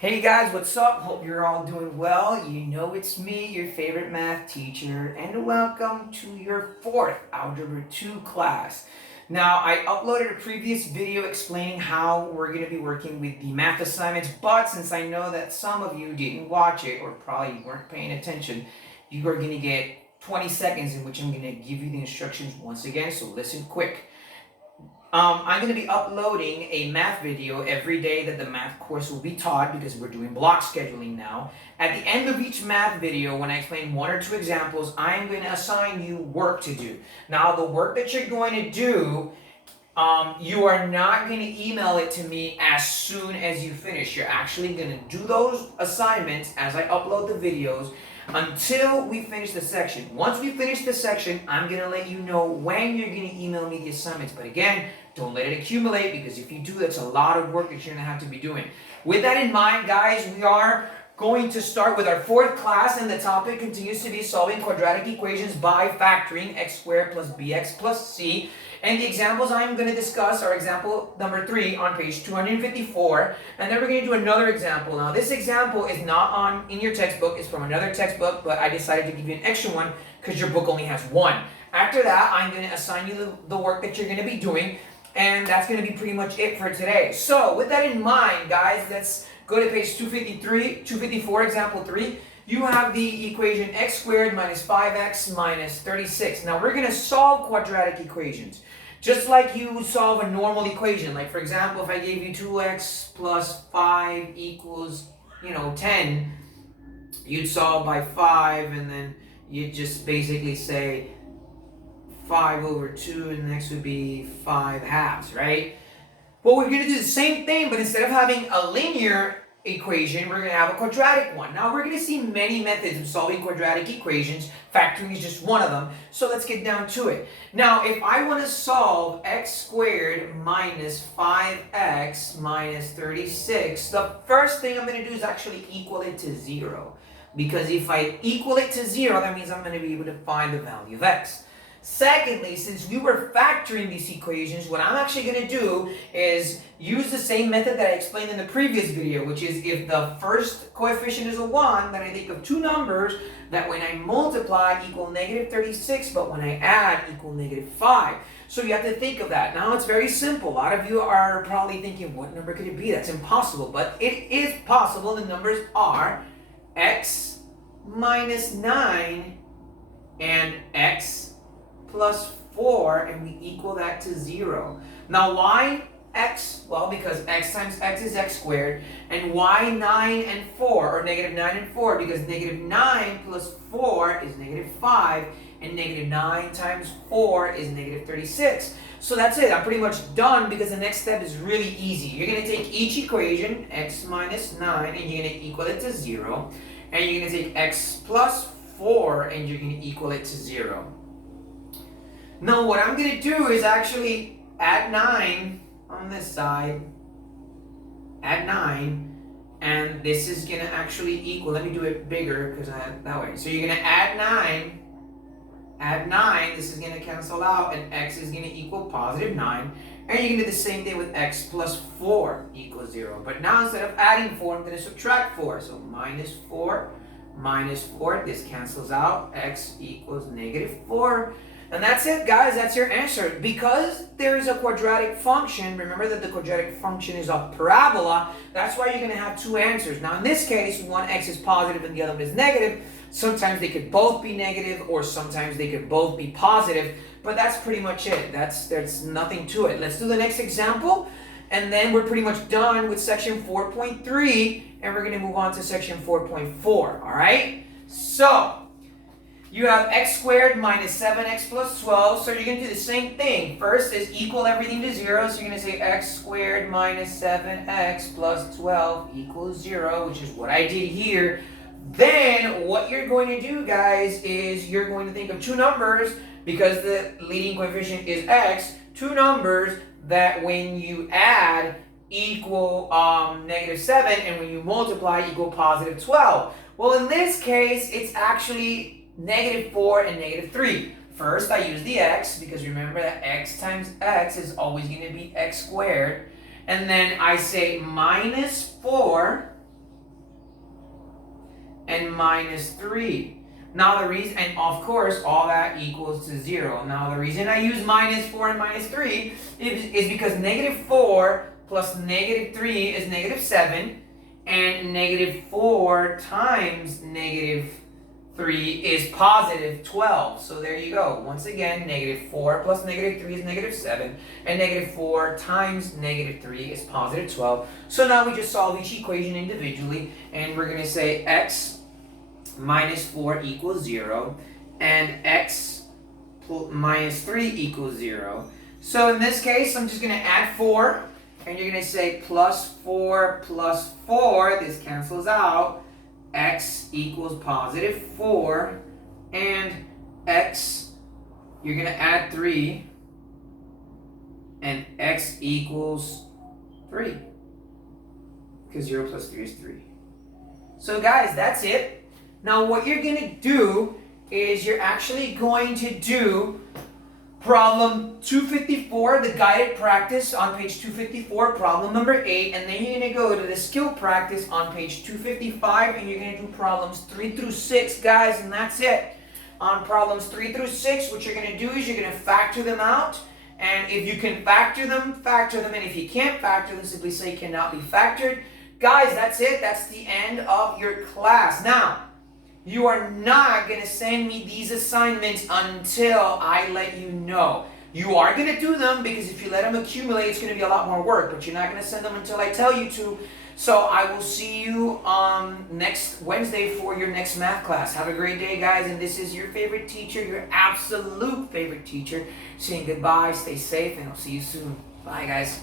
Hey guys, what's up? Hope you're all doing well. You know it's me, your favorite math teacher, and welcome to your fourth Algebra 2 class. Now, I uploaded a previous video explaining how we're going to be working with the math assignments, but since I know that some of you didn't watch it or probably weren't paying attention, you are going to get 20 seconds in which I'm going to give you the instructions once again, so listen quick. I'm going to be uploading a math video every day that the math course will be taught because we're doing block scheduling now. At the end of each math video, when I explain one or two examples, I'm going to assign you work to do. Now, the work that you're going to do, you are not going to email it to me as soon as you finish. You're actually going to do those assignments as I upload the videos until we finish the section. Once we finish the section, I'm going to let you know when you're going to email me the assignments. But again, don't let it accumulate, because if you do, that's a lot of work that you're going to have to be doing. With that in mind, guys, we are going to start with our fourth class, and the topic continues to be solving quadratic equations by factoring x squared plus bx plus c. And the examples I'm going to discuss are example number 3 on page 254, and then we're going to do another example. Now, this example is not in your textbook, it's from another textbook, but I decided to give you an extra one because your book only has one. After that, I'm going to assign you the work that you're going to be doing, and that's going to be pretty much it for today. So, with that in mind, guys, let's go to page 254, example 3. You have the equation x squared minus 5x minus 36. Now, we're going to solve quadratic equations, just like you would solve a normal equation. Like, for example, if I gave you 2x plus 5 equals, 10, you'd solve by 5, and then you'd just basically say 5 over 2, and the next would be 5 halves, right? Well, we're going to do the same thing, but instead of having a linear equation, we're going to have a quadratic one. Now, we're going to see many methods of solving quadratic equations. Factoring is just one of them. So let's get down to it. Now, if I want to solve x squared minus 5x minus 36, the first thing I'm going to do is actually equal it to 0. Because if I equal it to 0, that means I'm going to be able to find the value of x. Secondly, since we were factoring these equations, what I'm actually going to do is use the same method that I explained in the previous video, which is if the first coefficient is a 1, then I think of two numbers that when I multiply equal negative 36, but when I add equal negative 5. So you have to think of that. Now it's very simple. A lot of you are probably thinking, what number could it be? That's impossible. But it is possible. The numbers are x minus 9 and x plus 4, and we equal that to 0. Now, why x? Well, because x times x is x squared. And why 9 and 4, or negative 9 and 4? Because negative 9 plus 4 is negative 5, and negative 9 times 4 is negative 36. So that's it. I'm pretty much done, because the next step is really easy. You're going to take each equation, x minus 9, and you're going to equal it to 0. And you're going to take x plus 4, and you're going to equal it to 0. Now, what I'm going to do is actually add 9 on this side, add 9, and this is going to actually equal, let me do it bigger because that way. So you're going to add 9, this is going to cancel out, and x is going to equal positive 9, and you're going to do the same thing with x plus 4 equals 0. But now instead of adding 4, I'm going to subtract 4, so minus 4, this cancels out, x equals negative 4. And that's it, guys. That's your answer. Because there is a quadratic function, remember that the quadratic function is a parabola, that's why you're going to have two answers. Now, in this case, one x is positive and the other one is negative. Sometimes they could both be negative, or sometimes they could both be positive. But that's pretty much it. There's nothing to it. Let's do the next example, and then we're pretty much done with section 4.3, and we're going to move on to section 4.4. All right? So you have x squared minus 7x plus 12. So you're going to do the same thing. First is equal everything to 0. So you're going to say x squared minus 7x plus 12 equals 0, which is what I did here. Then what you're going to do, guys, is you're going to think of two numbers, because the leading coefficient is x, two numbers that when you add equal negative 7, and when you multiply equal positive 12. Well, in this case, it's actually negative 4 and negative 3. First, I use the x, because remember that x times x is always going to be x squared. And then I say minus 4 and minus 3. Now the reason, and of course, all that equals to 0. Now the reason I use minus 4 and minus 3 is because negative 4 plus negative 3 is negative 7, and negative 4 times negative 3 is positive 12. So there you go. Once again, negative 4 plus negative 3 is negative 7, and negative 4 times negative 3 is positive 12. So now we just solve each equation individually, and we're going to say x minus 4 equals 0, and x minus 3 equals 0. So in this case, I'm just going to add 4, and you're going to say plus 4 plus 4, this cancels out, x equals positive 4, and x, you're going to add 3, and x equals 3, because 0 plus 3 is 3. So guys, that's it. Now what you're going to do is you're actually going to do problem 254, the guided practice on page 254, problem number 8, and then you're going to go to the skill practice on page 255, and you're going to do problems 3 through 6, guys, and that's it. On problems 3 through 6, what you're going to do is you're going to factor them out, and if you can factor them, and if you can't factor them, simply say cannot be factored. Guys, that's it. That's the end of your class. Now, you are not going to send me these assignments until I let you know. You are going to do them because if you let them accumulate, it's going to be a lot more work, but you're not going to send them until I tell you to. So I will see you next Wednesday for your next math class. Have a great day, guys, and this is your favorite teacher, your absolute favorite teacher, saying goodbye, stay safe, and I'll see you soon. Bye, guys.